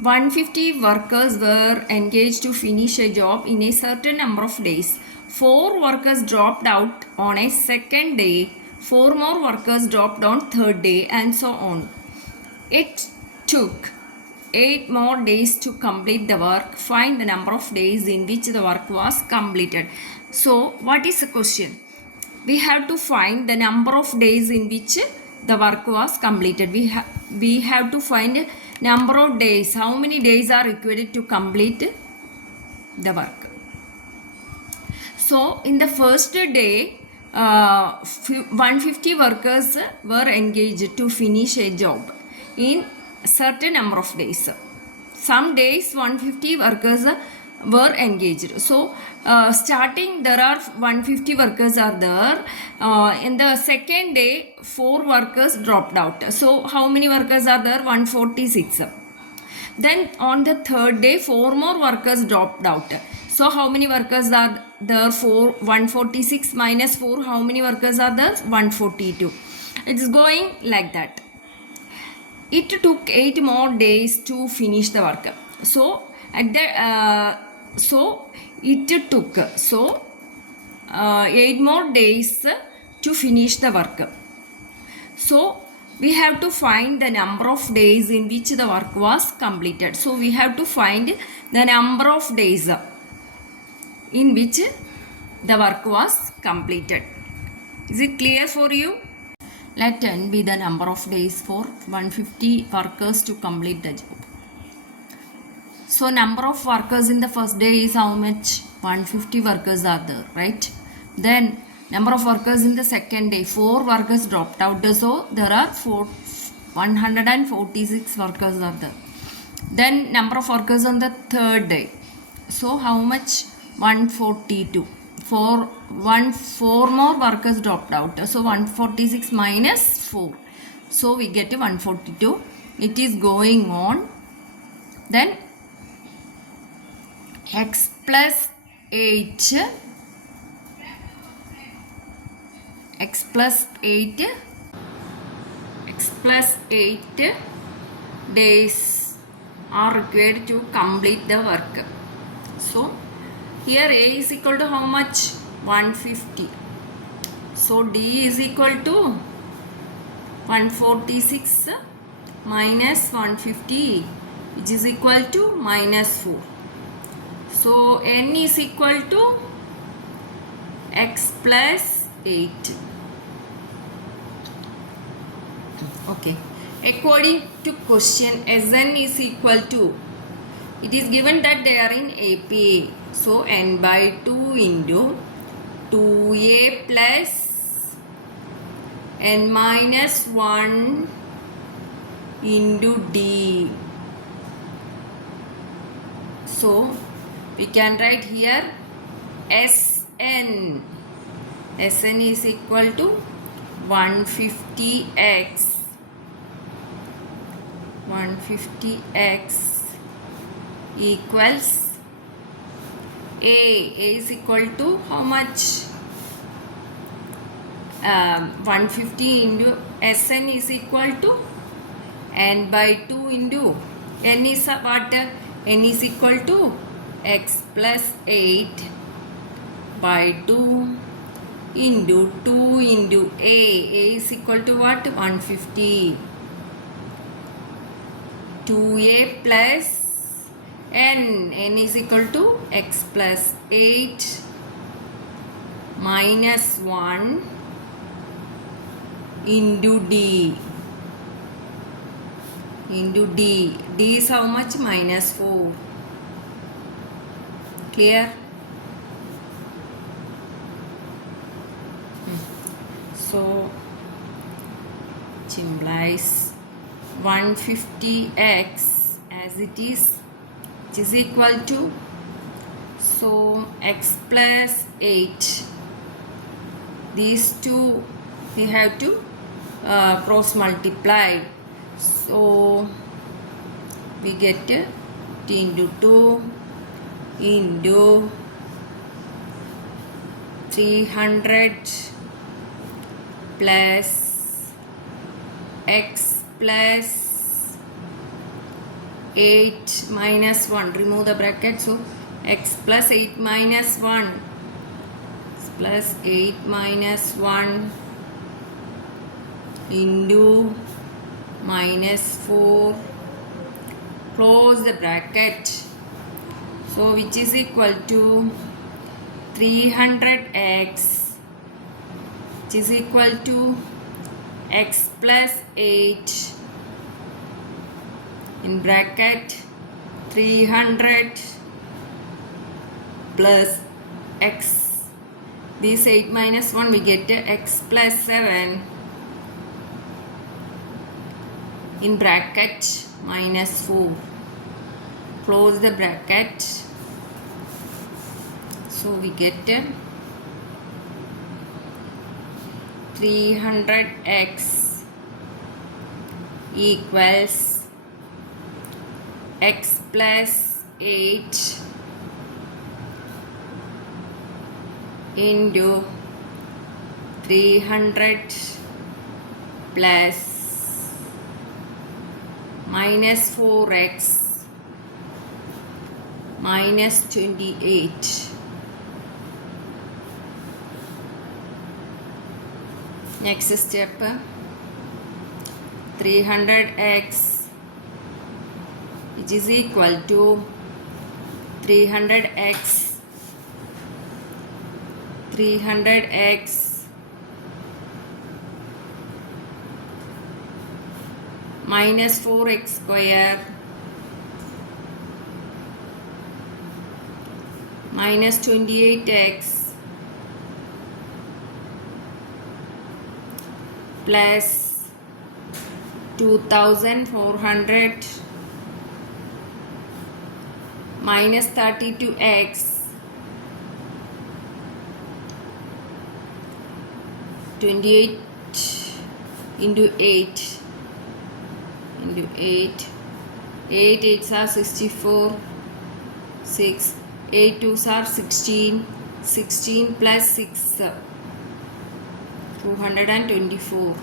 150 workers were engaged to finish a job in a certain number of days. 4 workers dropped out on a second day. 4 more workers dropped on third day, and so on. It took 8 more days to complete the work. Find the number of days in which the work was completed. So, what is the question? We have to find the number of days in which the work was completed. We have to find number of days. How many days are required to complete the work? So, in the first day, 150 workers were engaged to finish a job in certain number of days. Some days 150 workers were engaged. So, starting there are 150 workers are there. In the second day, 4 workers dropped out. So, how many workers are there? 146. Then on the third day, 4 more workers dropped out. So how many workers are there? 146 minus 4. How many workers are there? 142. It's going like that. It took 8 more days to finish the work. So at the it took 8 more days to finish the work. So we have to find the number of days in which the work was completed. So we have to find the number of days in which the work was completed. Is it clear for you? Let n be the number of days for 150 workers to complete the job. So number of workers in the first day is how much? 150 workers are there, right? Then number of workers in the second day, 4 workers dropped out. So there are 146 workers are there. Then number of workers on the third day. So how much? 142. 4 more workers dropped out. So 146 minus 4. So we get 142. It is going on. Then x plus 8 days are required to complete the work. So here A is equal to how much? 150. So D is equal to 146 minus 150, which is equal to minus 4. So N is equal to x plus 8. Okay. According to question, Sn is equal to, it is given that they are in APA. So n by 2 into 2a plus n minus 1 into d. So we can write here Sn. Sn is equal to 150x. 150x equals A is equal to how much? 150 into Sn is equal to n by 2 into n is what? N is equal to x plus 8 by 2 into 2 into A is equal to what? 150. 2a plus n is equal to x plus 8 minus 1 into d. D is how much? Minus 4. Clear? So it implies 150x as it is, which is equal to, so x plus 8. These two we have to cross multiply. So we get 2 into 2 into 300 plus x plus 8 minus 1. Remove the bracket. So x plus 8 minus 1 plus 8 minus 1 into minus 4. Close the bracket. So which is equal to 300x, which is equal to x plus 8 in bracket 300 plus x. This 8 minus 1 we get x plus 7 in bracket minus 4. Close the bracket. So we get 300x equals x plus 8 into 300 plus minus 4x minus 28. Next step, 300x which is equal to 300x minus 4x square minus 28x plus 2400 minus 32x 28 into 8 into 8 8 8s are 64 6 8 2s are 16 16 plus 6 224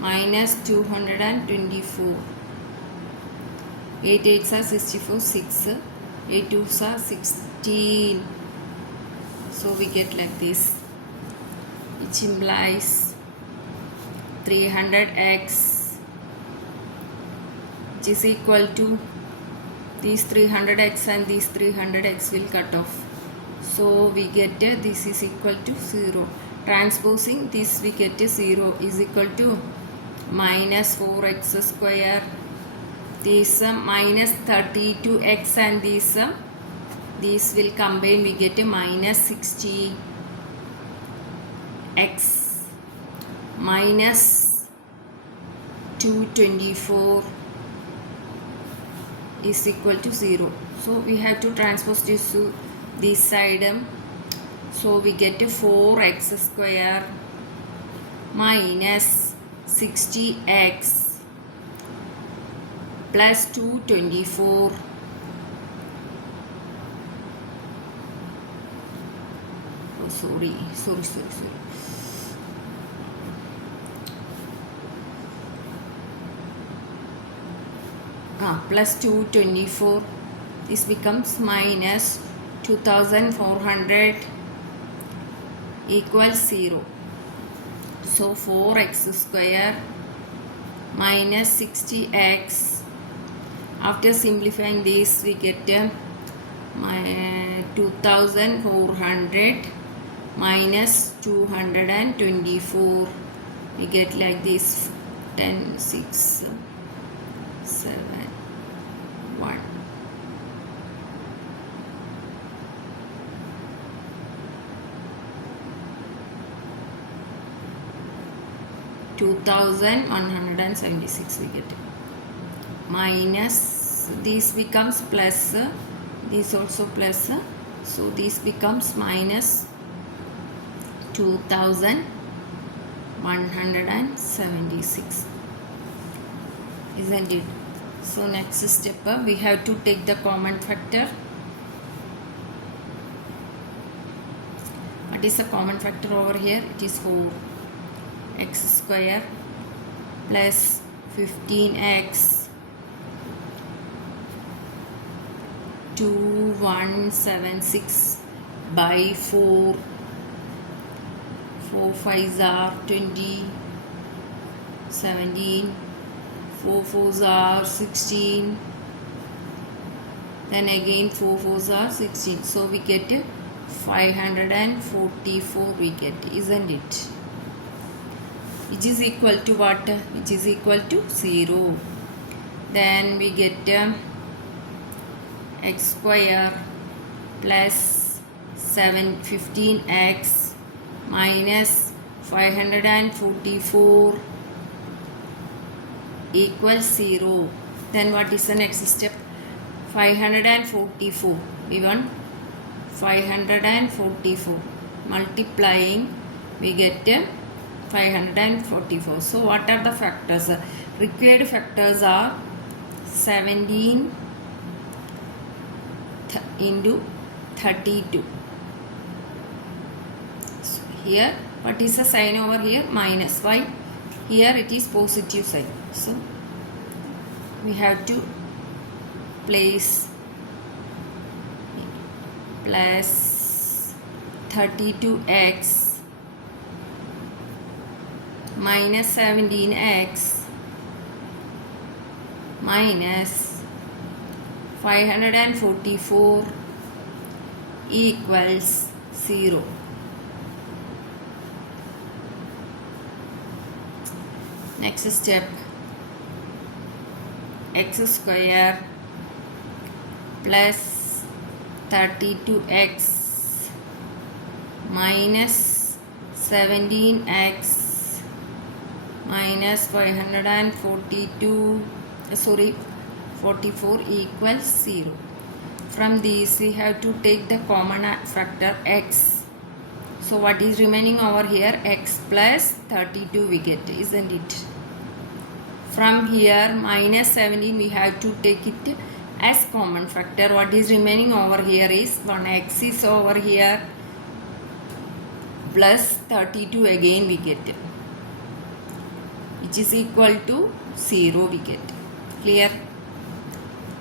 minus 224 8 8s are 64 6 8 2s are 16. So we get like this, which implies 300x which is equal to these 300x and these 300x will cut off. So we get this is equal to 0. Transposing this we get 0 is equal to minus 4x square. This minus 32x and this will combine, we get minus 60x minus 224 is equal to 0. So we have to transpose this to this side. So we get 4x square minus 60x plus 224 sorry plus 224. This becomes minus 2400 equals 0. So 4x square minus 60x. After simplifying this we get 2400 minus 224. We get like this 10 6 7 1. $2,176 we get minus this becomes plus this also plus, so this becomes minus 2,176, isn't it? So next step we have to take the common factor. What is the common factor over here? It is 4x square plus 15x 2176 by 4. 4 5s are 20, 17, 4 4s are 16, then again 4 4s are 16. So we get 544 we get, isn't it? Which is equal to what? Which is equal to 0. Then we get x square plus 15x minus 544 equals 0. Then what is the next step? 544. We want 544 multiplying, we get 544. So what are the factors? Required factors are 17 into 32. So here what is the sign over here? Minus. Why? Here it is positive sign. So we have to place plus 32x minus 17x minus 544 equals 0. Next step, x square plus 32x minus 17x minus 44 equals 0. From these we have to take the common factor x. So what is remaining over here? X plus 32 we get, isn't it? From here minus 17 we have to take it as common factor. What is remaining over here is 1x is over here plus 32 again we get, which is equal to 0 we get. Clear?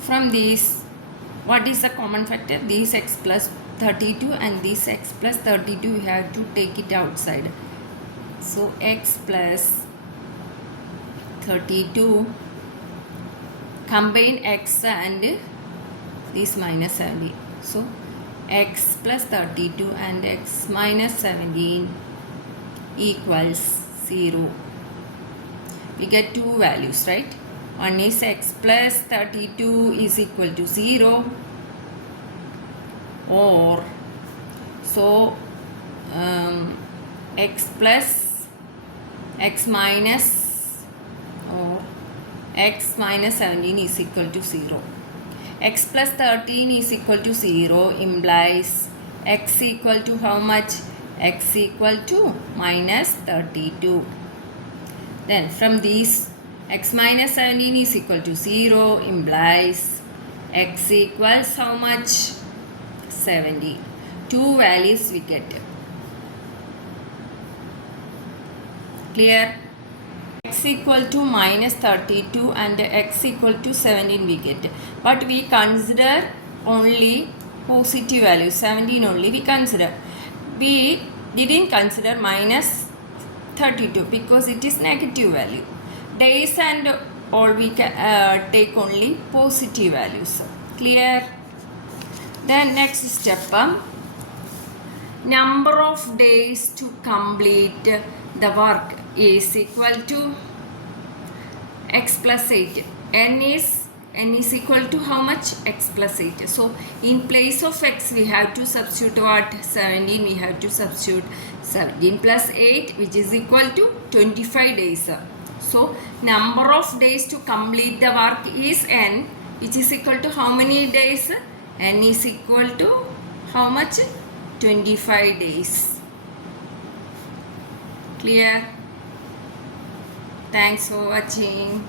From these, what is the common factor? This x plus 32 and this x plus 32 we have to take it outside. So x plus 32, combine x and this minus 17. So x plus 32 and x minus 17 equals 0. We get two values, right? One is x plus 32 is equal to 0, or so x plus x minus or x minus 17 is equal to 0. X plus 13 is equal to 0 implies x equal to how much? X equal to minus 32. Then from these, x minus 17 is equal to 0 implies x equals how much? 70. Two values we get. Clear? X equal to minus 32 and x equal to 17 we get. But we consider only positive value, 17 only we consider. We didn't consider minus 32 because it is negative value. Days and all we can take only positive values. Clear? Then next step, number of days to complete the work is equal to x plus 8. N is equal to how much? X plus 8. So in place of x we have to substitute what? 17. We have to substitute 17 plus 8, which is equal to 25 days. So number of days to complete the work is n, which is equal to how many days? N is equal to how much? 25 days. Clear? Thanks for watching.